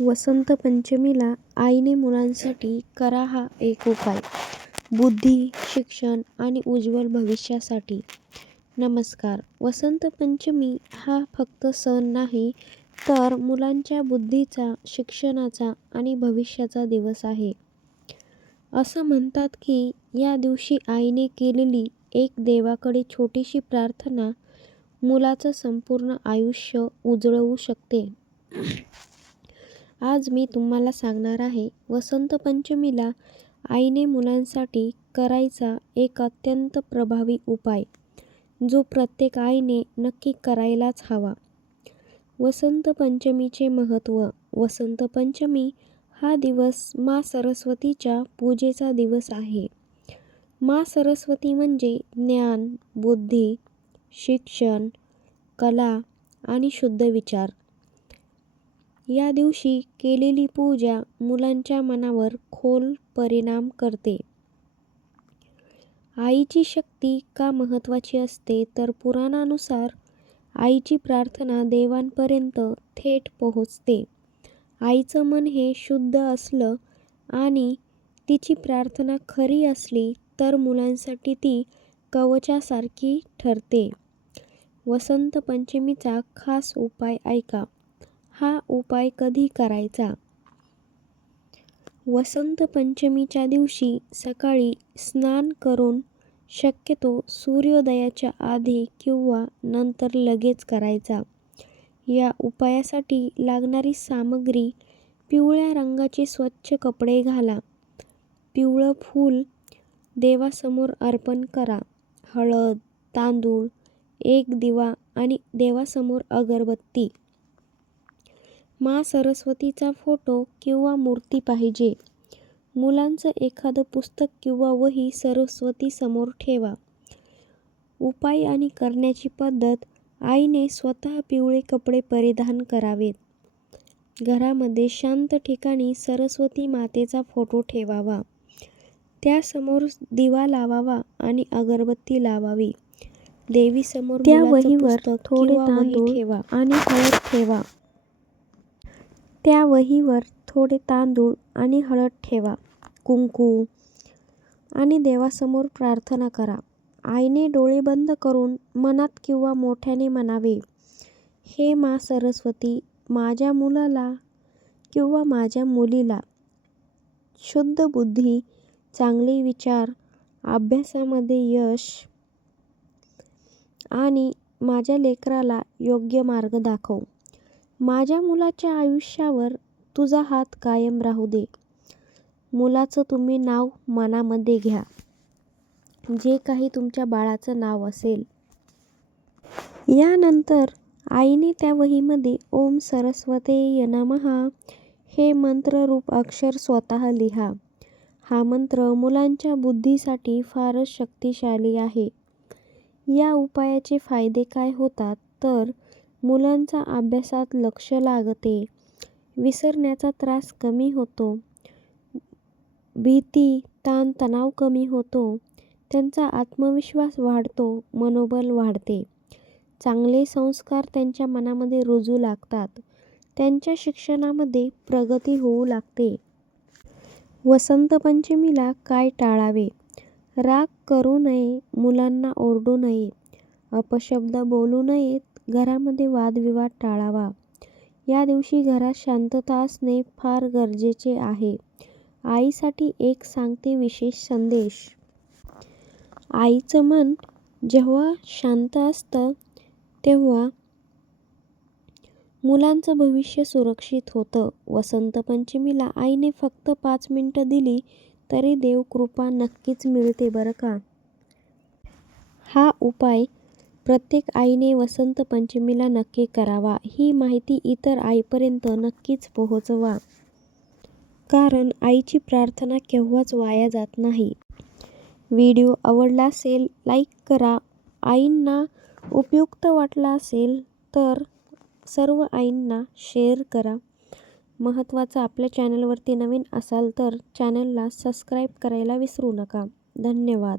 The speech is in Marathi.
वसंत पंचमीला आईने मुलांसाठी करा हा एक उपाय. बुद्धी, शिक्षण आणि उज्ज्वल भविष्यासाठी. नमस्कार. वसंत पंचमी हा फक्त सण नाही, तर मुलांच्या बुद्धीचा, शिक्षणाचा आणि भविष्याचा दिवस आहे. असं म्हणतात की या दिवशी आईने केलेली एक देवाकडे छोटीशी प्रार्थना मुलाचं संपूर्ण आयुष्य उजळवू शकते. आज मी तुम्हाला सांगणार आहे, वसंत पंचमीला आईने मुलांसाठी करायचा एक अत्यंत प्रभावी उपाय, जो प्रत्येक आईने नक्की करायलाच हवा. वसंत पंचमीचे महत्त्व. वसंत पंचमी हा दिवस माँ सरस्वतीच्या पूजेचा दिवस आहे. माँ सरस्वती म्हणजे ज्ञान, बुद्धी, शिक्षण, कला आणि शुद्ध विचार. या दिवशी केलेली पूजा मुलांच्या मनावर खोल परिणाम करते. आईची शक्ती का महत्त्वाची असते, तर पुराणानुसार आईची प्रार्थना देवांपर्यंत थेट पोहोचते. आईचं मन हे शुद्ध असलं आणि तिची प्रार्थना खरी असली तर मुलांसाठी ती कवचासारखी ठरते. वसंत पंचमीचा खास उपाय ऐका. हा उपाय कधी करायचा? वसंत पंचमीच्या दिवशी सकाळी स्नान करून, शक्यतो सूर्योदयाच्या आधी किंवा नंतर लगेच करायचा. या उपायासाठी लागणारी सामग्री: पिवळ्या रंगाचे स्वच्छ कपडे घाला, पिवळं फूल देवासमोर अर्पण करा, हळद, तांदूळ, एक दिवा आणि देवासमोर अगरबत्ती. माँ सरस्वतीचा फोटो किंवा मूर्ती पाहिजे. मुलांचं एखादं पुस्तक किंवा वही सरस्वतीसमोर ठेवा. उपाय आणि करण्याची पद्धत: आईने स्वतः पिवळे कपडे परिधान करावेत. घरामध्ये शांत ठिकाणी सरस्वती मातेचा फोटो ठेवावा. त्यासमोर दिवा लावावा आणि अगरबत्ती लावावी. देवीसमोर त्या मुलाचं वहीवर पुस्तक थोडे किंवा वही तांदूळ ठेवा आणि हळद ठेवा. त्या वहीवर थोडे तांदूळ आणि हळद ठेवा, कुंकू आणि देवासमोर प्रार्थना करा. आईने डोळे बंद करून मनात किंवा मोठ्याने म्हणावे, हे माँ सरस्वती, माझ्या मुलाला किंवा माझ्या मुलीला शुद्ध बुद्धी, चांगले विचार, अभ्यासामध्ये यश आणि माझ्या लेकराला योग्य मार्ग दाखव. माझ्या मुलाच्या आयुष्यावर तुझा हात कायम राहू दे. मुलाचं तुम्ही नाव मनामध्ये घ्या, जे काही तुमच्या बाळाचं नाव असेल. यानंतर आईने त्या वहीमध्ये ओम सरस्वतेय नमः हे मंत्ररूप अक्षर स्वतः लिहा. हा मंत्र मुलांच्या बुद्धीसाठी फारच शक्तिशाली आहे. या उपायाचे फायदे काय होतात, तर मुलांचा अभ्यासात लक्ष लागते, विसरण्याचा त्रास कमी होतो, भीती, ताण तणाव कमी होतो, त्यांचा आत्मविश्वास वाढतो, मनोबल वाढते, चांगले संस्कार त्यांच्या मनामध्ये रुजू लागतात, त्यांच्या शिक्षणामध्ये प्रगती होऊ लागते. वसंत पंचमीला काय टाळावे? राग करू नये, मुलांना ओरडू नये, अपशब्द बोलू नयेत, घरामध्ये वादविवाद टाळावा. या दिवशी घरात शांतता असणे फार गरजेचे आहे. आईसाठी एक सांगते विशेष संदेश. आईचं मन जेव्हा शांत असतं, तेव्हा मुलांचं भविष्य सुरक्षित होतं. वसंत पंचमीला आईने फक्त 5 मिनिटं दिली तरी देवकृपा नक्कीच मिळते बरं का. हा उपाय प्रत्येक आईने वसंत पंचमीला नक्की करावा. ही माहिती इतर आईपर्यंत नक्कीच पोहोचवा, कारण आईची प्रार्थना केव्हाच वाया जात नाही. व्हिडिओ आवडला असेल लाईक करा. आईंना उपयुक्त वाटला असेल तर सर्व आईंना शेअर करा. महत्त्वाचं, आपल्या चॅनलवरती नवीन असाल तर चॅनलला सबस्क्राईब करायला विसरू नका. धन्यवाद.